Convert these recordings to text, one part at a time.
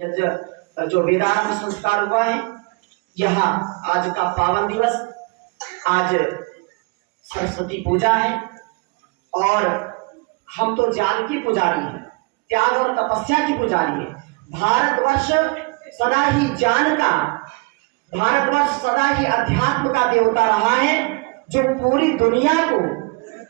जो वेदांत संस्कार हुआ है, यह आज का पावन दिवस, आज सरस्वती पूजा है और हम तो ज्ञान की पुजारी हैं, त्याग और तपस्या की पुजारी है। भारतवर्ष सदा ही ज्ञान का, भारतवर्ष सदा ही अध्यात्म का देवता रहा है, जो पूरी दुनिया को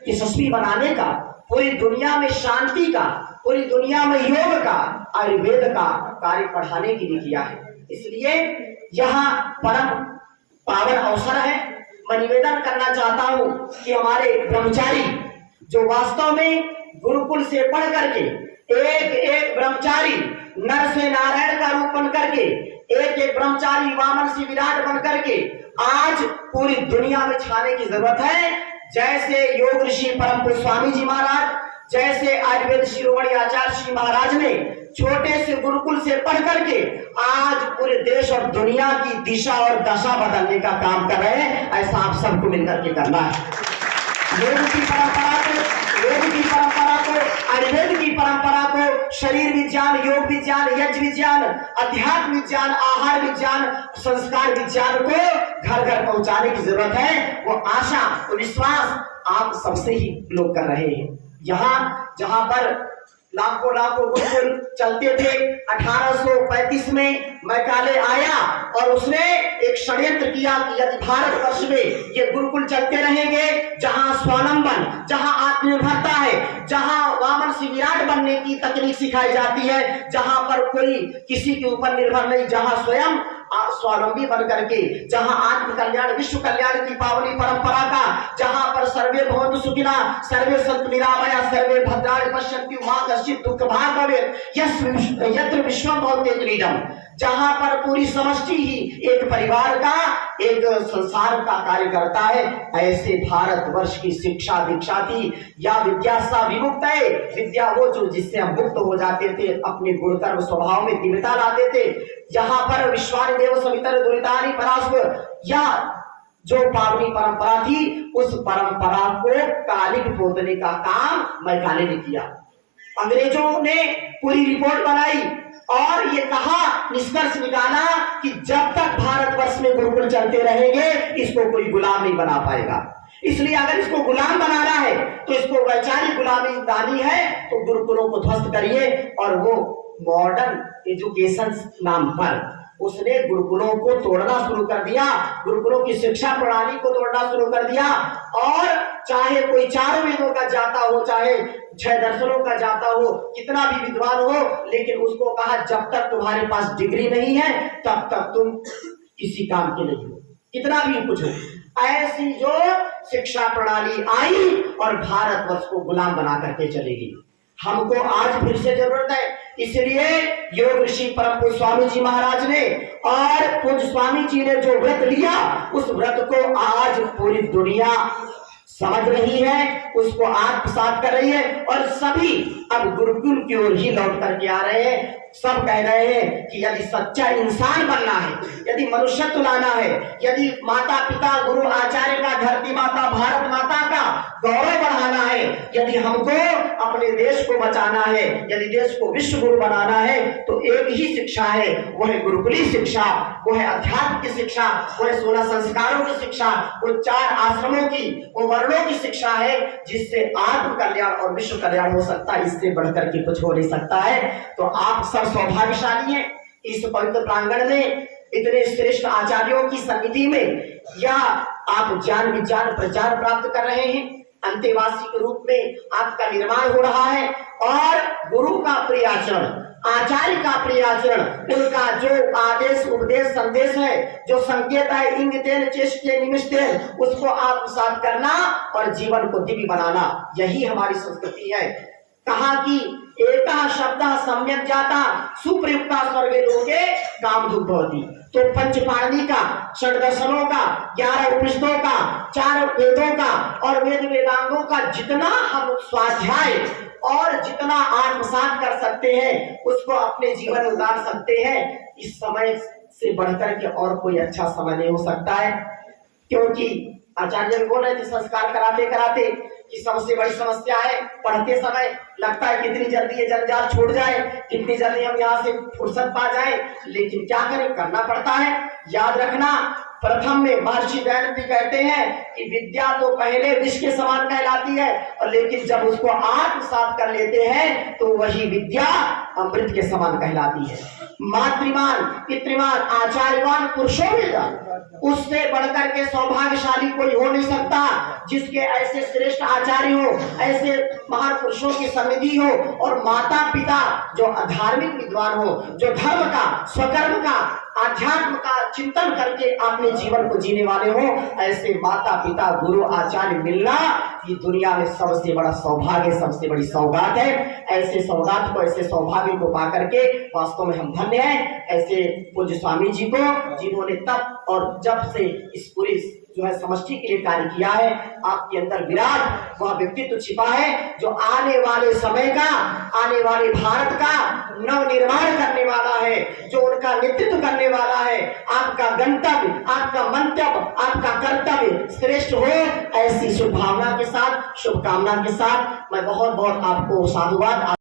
यशस्वी बनाने का, पूरी दुनिया में शांति का, पूरी दुनिया में योग का, आयुर्वेद का कार्य बढ़ाने के लिए किया है। इसलिए यह परम पावन अवसर है। मैं निवेदन करना चाहता हूं कि हमारे ब्रह्मचारी जो वास्तव में गुरुकुल से पढ़ करके एक एक ब्रह्मचारी नर से नारायण का रूप बन करके, एक एक ब्रह्मचारी वामन से विराट बन करके आज पूरी दुनिया में छाने की जरूरत है। जैसे योग ऋषि परम पूज्य स्वामी जी महाराज, जैसे आयुर्वेद शिरोमणि आचार्य श्री महाराज ने छोटे से गुरुकुल से पढ़ करके आज पूरे देश और दुनिया की दिशा और दशा बदलने का काम कर रहे हैं, ऐसा आप सबको मिलकर के करना है। योग की परंपरा को, आयुर्वेद की परंपरा को, शरीर विज्ञान, योग विज्ञान, यज्ञ विज्ञान, अध्यात्म विज्ञान, आहार विज्ञान, संस्कार विज्ञान को घर घर पहुंचाने की जरूरत है। वो आशा, वो विश्वास आप सबसे ही लोग कर रहे हैं। यहाँ जहां पर लाखों लाखों गुरुकुल चलते थे, 1835 में मैकाले आया और उसने एक षड्यंत्र किया कि यदि भारतवर्ष में ये गुरुकुल चलते रहेंगे, जहां स्वावलंबन, जहां आत्मनिर्भरता है, जहां वामन से विराट बनने की तकनीक सिखाई जाती है, जहां पर कोई किसी के ऊपर निर्भर नहीं, जहां स्वयं स्वावलंबी बन करके, जहां आत्म कल्याण, विश्व कल्याण की पावनी परंपरा का, जहां पर सर्वे भवन्तु सुखिनः, सर्वे सन्तु निरामयाः, सर्वे भद्राणि पश्यन्तु मा कश्चित् दुःखभाग् भवेत्, यत्र विश्वं भवति तद्ईदम्, जहां पर पूरी समष्टि ही एक परिवार का, एक संसार का कार्य करता है। ऐसे भारतवर्ष की शिक्षा दीक्षा थी। या विद्या सा विमुक्त है, विद्या वो जो जिससे हम मुक्त हो जाते थे, अपने गुणकर्म स्वभाव में दिव्यता लाते थे। यहाँ पर विश्वानि देव सवितर दुरितानि परास्पर, या जो पावनी परंपरा थी, उस परंपरा को कालिक पोतने का काम मैकाले ने किया। अंग्रेजों ने पूरी रिपोर्ट बनाई और ये कहा, निष्कर्ष निकाला कि जब तक भारतवर्ष में गुरुकुल चलते रहेंगे, इसको कोई गुलाम नहीं बना पाएगा। इसलिए अगर इसको गुलाम बनाना है तो इसको वैचारिक गुलामी दानी है, तो गुरुकुलों को ध्वस्त करिए। और वो मॉडर्न एजुकेशन नाम पर उसने गुरुकुलों को तोड़ना शुरू कर दिया, गुरुकुलों की शिक्षा प्रणाली को तोड़ना शुरू कर दिया। और चाहे कोई चारों वेदों का जाता हो, चाहे 6 दर्शनों का जाता हो, कितना भी विद्वान हो, लेकिन उसको कहा जब तक तुम्हारे पास डिग्री नहीं है तब तक तुम किसी काम के नहीं हो, कितना भी कुछ हो। ऐसी जो शिक्षा प्रणाली आई और भारतवर्ष को गुलाम बना करके चलेगी। हमको आज फिर से जरूरत है। इसलिए योग ऋषि परम पूज्य स्वामी जी महाराज ने और पूज्य स्वामी जी ने जो व्रत लिया, उस व्रत को आज पूरी दुनिया समझ रही है, उसको आत्मसात कर रही है और सभी अब गुरुकुल की ओर ही लौट करके आ रहे हैं। सब कह रहे हैं कि यदि सच्चा इंसान बनना है, यदि मनुष्यत्व लाना है, यदि माता पिता गुरु आचार्य का, धरती माता भारत माता का गौरव बढ़ाना है, यदि हमको अपने देश को बचाना है, यदि देश को विश्व गुरु बनाना है, तो एक ही शिक्षा है, वो है गुरुकुली शिक्षा, वो है अध्यात्म की शिक्षा, वो है 16 संस्कारों की शिक्षा, वो 4 आश्रमों की, वो वर्णों की शिक्षा है, जिससे आत्म कल्याण और विश्व कल्याण हो सकता है। इससे बढ़कर के कुछ हो नहीं सकता है। तो आप सब सौभाग्यशाली हैं इस पवित्र प्रांगण में, इतने श्रेष्ठ आचार्यों की सन्निधि में, या आप ज्ञान विज्ञान प्रचार प्राप्त कर रहे हैं, अंतेवासी के रूप में आपका निर्माण हो रहा है। और गुरु का प्रिय आचरण, आचार्य का प्रिय आचरण, उनका जो आदेश उपदेश संदेश है, जो संकेत है, इंगितेन चेष्टे निमिष्टेन, उसको आत्मसात करना और जीवन को दिव्य बनाना, यही हमारी संस्कृति है। कहा कि एका शब्द सम्यक जाता सुप्रयुक्ता स्वर्गे लोके कामधुक् भवति। तो पंचपाणी का, षड्दर्शनों का, 11 उपनिषदों का, 4 वेदों का और वेद वेदांगों का जितना हम स्वाध्याय और जितना आत्मसात कर सकते हैं, उसको अपने जीवन में उतार सकते हैं। इस समय से बढ़कर के और कोई अच्छा समय नहीं हो सकता है। क्योंकि आचार्य बोल रहे थे संस्कार कराते कराते कि सबसे बड़ी समस्या है पढ़ते समय लगता है कितनी जल्दी ये जंजाल छूट जाए, कितनी जल्दी हम यहाँ से फुर्सत पा जाए, लेकिन क्या करें, करना पड़ता है। याद रखना, प्रथम में महर्षि दयानंद कहते हैं कि विद्या तो पहले विष के समान कहलाती है, और लेकिन जब उसको आत्मसात कर लेते हैं तो वही विद्या अमृत के समान कहलाती है। मातृमान, पितृमान, आचार्यवान पुरुषों उससे बढ़कर के सौभाग्यशाली कोई हो नहीं सकता, जिसके ऐसे श्रेष्ठ आचार्य हो, ऐसे महान पुरुषों की समिति हो, और माता पिता जो धार्मिक विद्वान हो, जो धर्म का, स्वकर्म का, आध्यात्म का चिंतन करके अपने जीवन को जीने वाले हो, ऐसे माता पिता गुरु आचार्य मिलना ये दुनिया में सबसे बड़ा सौभाग्य, सबसे बड़ी सौगात है। ऐसे सौगात को, ऐसे सौभाग्य को पा करके वास्तव में हम धन्य हैं। ऐसे पूज्य स्वामी जी को, जिन्होंने तप और जब से इस पूरी जो है समष्टि के लिए कार्य किया है, आपके अंदर विराट वह व्यक्तित्व छिपा है जो आने वाले समय का, आने वाले भारत का नव निर्माण करने वाला है, जो उनका नेतृत्व करने वाला है। आपका गंतव्य, आपका मंतव्य, आपका कर्तव्य श्रेष्ठ हो, ऐसी शुभ भावना के साथ, शुभकामना के साथ मैं बहुत बहुत आपको साधुवाद